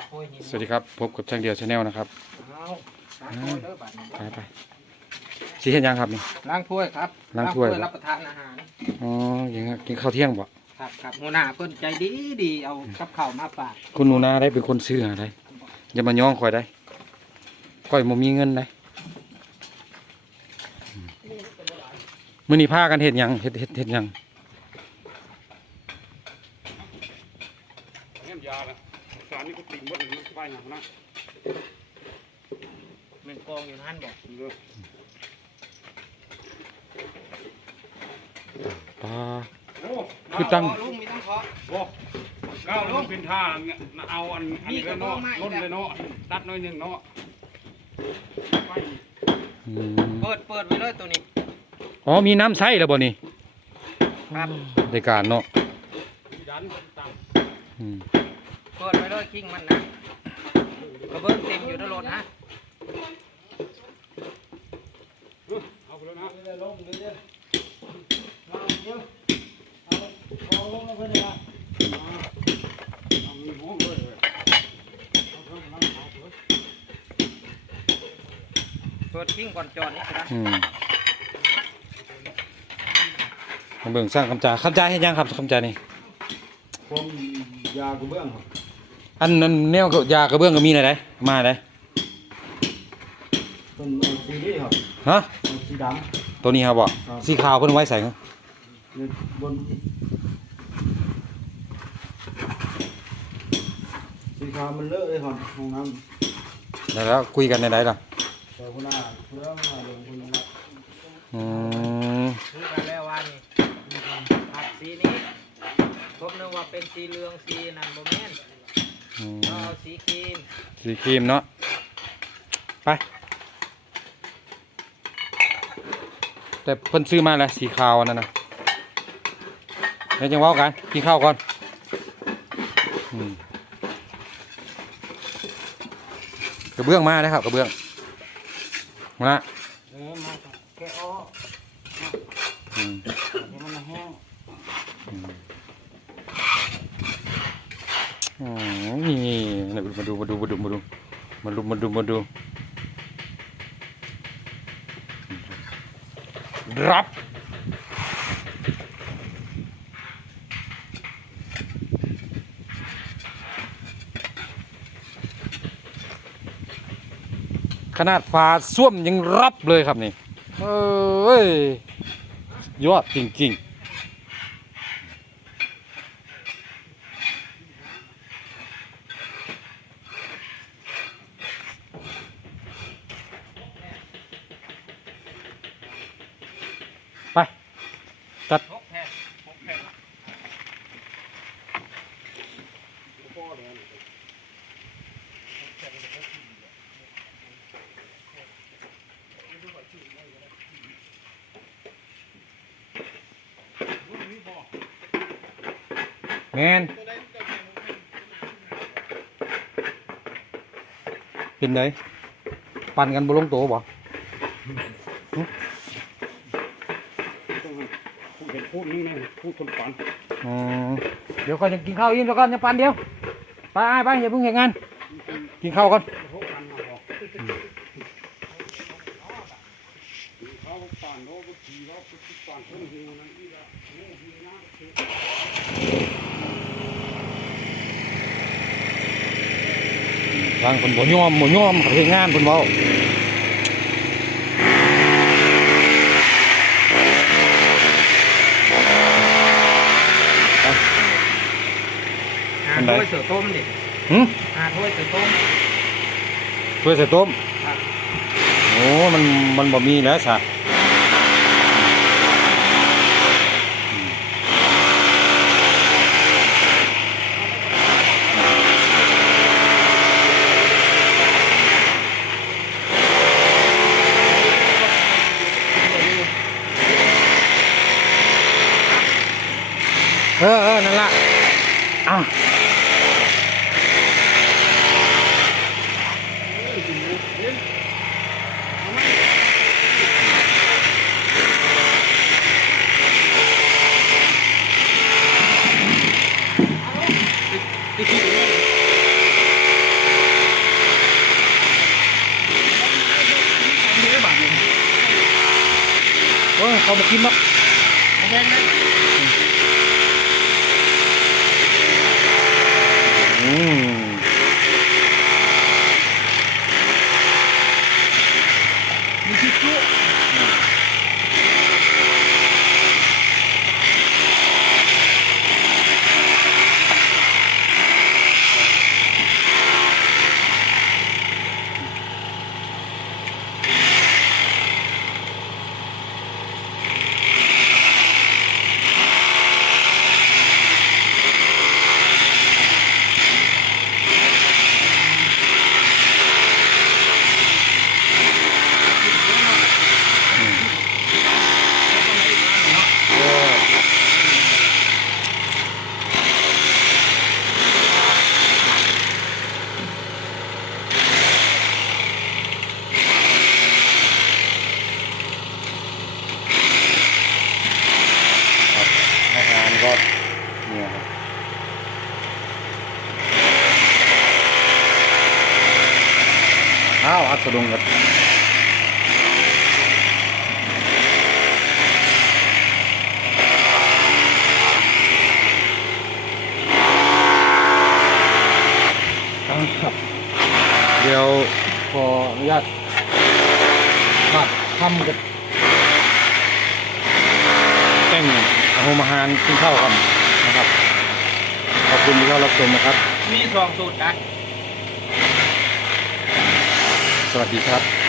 ตะโพยหินสวัสดีครับ พบกับช่างเดียวชาแนลนะครับเอาล้างถ้วยเด้อบัดนี้ไปไปสีเห็นยังครับนี่ ล้างถ้วยครับล้างถ้วย รับประทานอาหาร อ๋อยังครับกินข้าวเที่ยงบ่ครับครับหัวหน้าเพิ่นใจดีดีเอากับข้าวมาฝากคุณหนูนาได้เป็นคนซื้อหาได้อย่ามาย่องคอยได้ก้อยบ่มีเงินได้อืมมื้อนี้พากันเฮ็ดหยังเฮ็ดเฮ็ดเฮ็ดหยังเงี้ยยาละ สารนี่ก็ติ่งหมดเลยมันสบายอย่างนะแม่นกองอยู่นั่นบอกเออปลา โอ้คือตั้ง ลุงมีตั้งเคาะโอ้ก้าวมันเป็นท่าเนี่ยเอาอันอันนี้เลยเนาะล้นเลยเนาะตัดหน้อยหนึ่งเนาะไปอืมเปิดเปิดไว้เลยตัวนี้อ๋อมีน้ำใช้แล้วบ่นี่ครับได้การเนาะ ดันตาม อืม เปิดไว้เลยคิงมันนะกระเบื้องเต็มอยู่ในรถนะเอาไปแล้วนะเอามีห้องเลยเอาเพิ่มน้ำเอาเพิ่มเปิดคิงก่อนจอดนี่ครับอืมมาเบิ่งสร้างคำจาคำจาเฮ็ดหยังครับคำจานี่ผมยากระเบื้องครับ อันนั้นแนวก็ยากระเบื้องก็มีไหนได้มาได้เป็นเอาสีนี้ครับฮะเอาสีด ตัวนี้ครับบ่ครับสีขาวเพิ่นไว้ใส่ครับำเนี่ยบนสีขาวมันเลอะเลยครับห้องน้ำแล้วแล้วคุยกันในไหนล่ะแต่คุณอาเพื่อมาลงคุณนักอืมซื้อกันแล้ววันนี้ผัดสีนี้ผมนึกว่าเป็นสีเหลืองสีนั่นบ่แม่นอืม เอาสีครีมสีครีมเนาะไปแต่เพิ่นซื้อมาแล้วสีขาวอันนั่นน่ะเดี๋ยวจังเว้ากันกินข้าวก่อนอืมกระเบื้องมาแล้วครับกระเบื้องมาละเออมาครับแกะอ้ออืมเดี๋ยวมันแห้งอ๋อ นี่มาดูมาดูมาดูมาดูมาดูมาดูมาดู รับ ขนาดฝาส้วมยังรับเลยครับนี่ เอ้ย ยอดจริง ๆ ไปตัด ทกแผ่น แมนเป็นไงปั่นกันบลงโตบ่ต้องพูดเห็นพูดนี่นะพูดคนฝันอ๋อเดี๋ยวก่อนจะกินข้าวอิ่มแล้วก่อนจะปั่นเดียว ไปอ้ายไปอย่าเพิ่งเห็นงาน กินข้าวก่อนวาบอกเขาฝันเขาขี่เขาฝันคนหิวนั่นอีกแล้วหิวนะทางคนบ่ยอมบ่ยอมเห็นงานคนเบา เว้าหาถ้วยเสือต้มดิหึหาถ้วยเสือต้มเพื่อใส่ต้มครับโอ้มันมันบ่มีแล้วซะเออเออนั่นล่ะอ้าวเขามากินเนาะไม่ใช่นะอืมมีชิจุ เออครับ อาหารก็เนี่ยครับอ้าวอัดสะดุงกันครับ เดี๋ยวขออนุญาตผัดทำกับแต่ง อาหารอาหารกินข้าวกันนะครับ ขอบคุณที่เข้ารับชมนะครับ มีสองสูตรนะ สวัสดีครับ